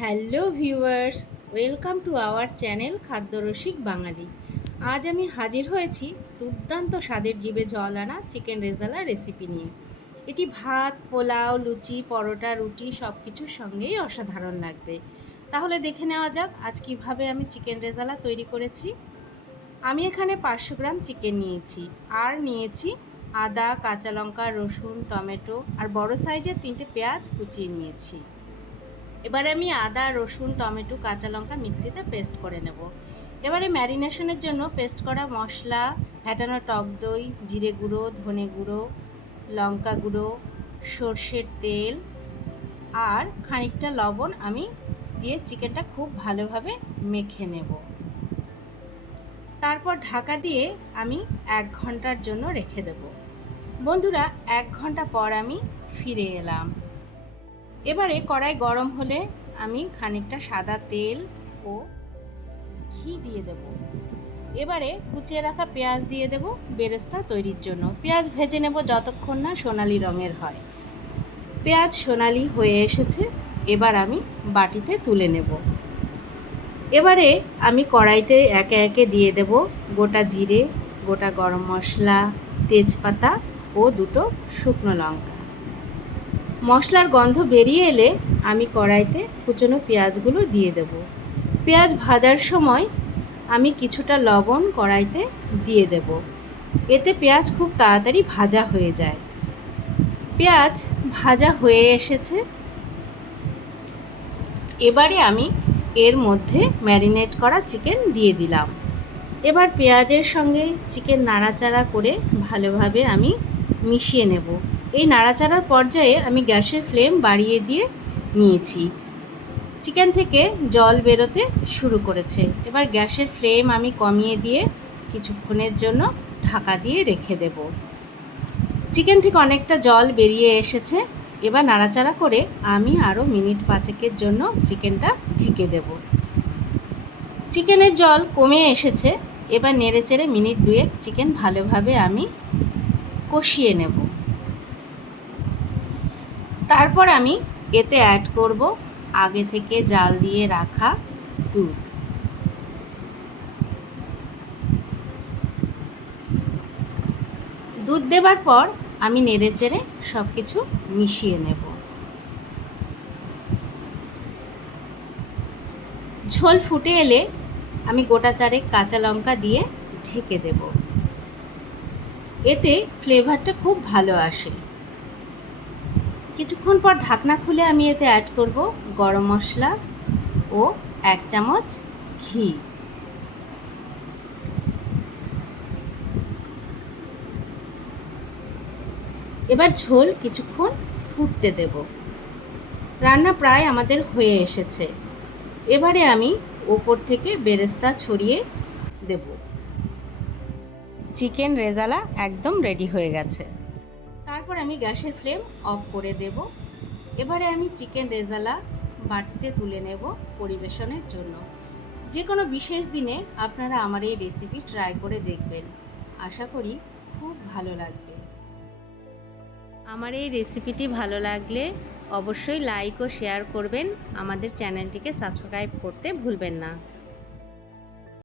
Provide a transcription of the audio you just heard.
Hello viewers, welcome to our channel Khadyarasik Bangali. আজ আমি হাজির হয়েছি দুর্দান্ত স্বাদের জিভে জল আনা চিকেন রেজালা রেসিপি নিয়ে। এটি ভাত, পোলাও, লুচি, পরোটা, রুটি সব কিছুর সঙ্গেই অসাধারণ লাগবে। তাহলে দেখে নেওয়া যাক আজ কিভাবে আমি চিকেন রেজালা তৈরি করেছি। আমি এখানে 500 গ্রাম চিকেন নিয়েছি আর নিয়েছি আদা, কাঁচা লঙ্কা, রসুন, টমেটো আর বড় সাইজের 3টে পেঁয়াজ কুচিয়ে নিয়েছি। এবারে আমি আদা, রসুন, টমেটো, কাঁচা লঙ্কা মিক্সিতে পেস্ট করে নেব। এবারে ম্যারিনেশনের জন্য পেস্ট করা মশলা, ফ্যাটানো টক দই, জিরে গুঁড়ো, ধনে গুঁড়ো, লঙ্কা গুঁড়ো, সর্ষের তেল আর খানিকটা লবণ আমি দিয়ে চিকেনটা খুব ভালোভাবে মেখে নেব। তারপর ঢাকা দিয়ে আমি 1 ঘন্টার জন্য রেখে দেব। বন্ধুরা, 1 ঘন্টা পর আমি ফিরে এলাম। এবারে কড়াই গরম হলে আমি খানিকটা সাদা তেল ও ঘি দিয়ে দেব। এবারে কুচিয়ে রাখা পেঁয়াজ দিয়ে দেব বেরেস্তা তৈরির জন্য। পেঁয়াজ ভেজে নেব যতক্ষণ না সোনালি রঙের হয়। পেঁয়াজ সোনালি হয়ে এসেছে, এবার আমি বাটিতে তুলে নেব। এবারে আমি কড়াইতে একে একে দিয়ে দেব গোটা জিরে, গোটা গরম মশলা, তেজপাতা ও 2টো শুকনো লঙ্কা। মশলার গন্ধ বেরিয়ে এলে আমি কড়াইতে কুচনো পেঁয়াজগুলো দিয়ে দেব। পেঁয়াজ ভাজার সময় আমি কিছুটা লবণ কড়াইতে দিয়ে দেব। এতে পেঁয়াজ খুব তাড়াতাড়ি ভাজা হয়ে যায়। পেঁয়াজ ভাজা হয়ে এসেছে, এবারে আমি এর মধ্যে ম্যারিনেট করা চিকেন দিয়ে দিলাম। এবার পেঁয়াজের সঙ্গে চিকেন নাড়াচাড়া করে ভালোভাবে আমি মিশিয়ে নেব। এই নাড়াচাড়ার পর্যায়ে আমি গ্যাসের ফ্লেম বাড়িয়ে দিয়ে নিয়েছি। চিকেন থেকে জল বেরোতে শুরু করেছে। এবার গ্যাসের ফ্লেম আমি কমিয়ে দিয়ে কিছুক্ষণের জন্য ঢাকা দিয়ে রেখে দেব। চিকেন থেকে অনেকটা জল বেরিয়ে এসেছে। এবার নাড়াচাড়া করে আমি আরও মিনিট 5-এর জন্য চিকেনটা ঢেকে দেব। চিকেনের জল কমে এসেছে, এবার নেড়েচেড়ে মিনিট 2 চিকেন ভালোভাবে আমি কষিয়ে নেব। তারপর আমি এতে অ্যাড করব আগে থেকে জাল দিয়ে রাখা দুধ। দুধ দেবার পর আমি নেড়েচেড়ে সব কিছু মিশিয়ে নেব। ঝোল ফুটে এলে আমি গোটা 4 কাঁচা লঙ্কা দিয়ে ঢেকে দেব। এতে ফ্লেভারটা খুব ভালো আসে। কিছুক্ষণ পর ঢাকনা খুলে আমি এতে অ্যাড করব গরম মশলা ও 1 চামচ ঘি। এবার ঝোল কিছুক্ষণ ফুটতে দেব। রান্না প্রায় আমাদের হয়ে এসেছে। এবারে আমি ওপর থেকে বেরেস্তা ছড়িয়ে দেব। চিকেন রেজালা একদম রেডি হয়ে গেছে। তারপর আমি গ্যাসের ফ্লেম অফ করে দেব। এবারে আমি চিকেন রেজালা বাটিতে তুলে নেব পরিবেশনের জন্য। যে কোনো বিশেষ দিনে আপনারা আমার এই রেসিপি ট্রাই করে দেখবেন। আশা করি খুব ভালো লাগবে। আমার এই রেসিপিটি ভালো লাগলে অবশ্যই লাইক ও শেয়ার করবেন। আমাদের চ্যানেলটিকে সাবস্ক্রাইব করতে ভুলবেন না।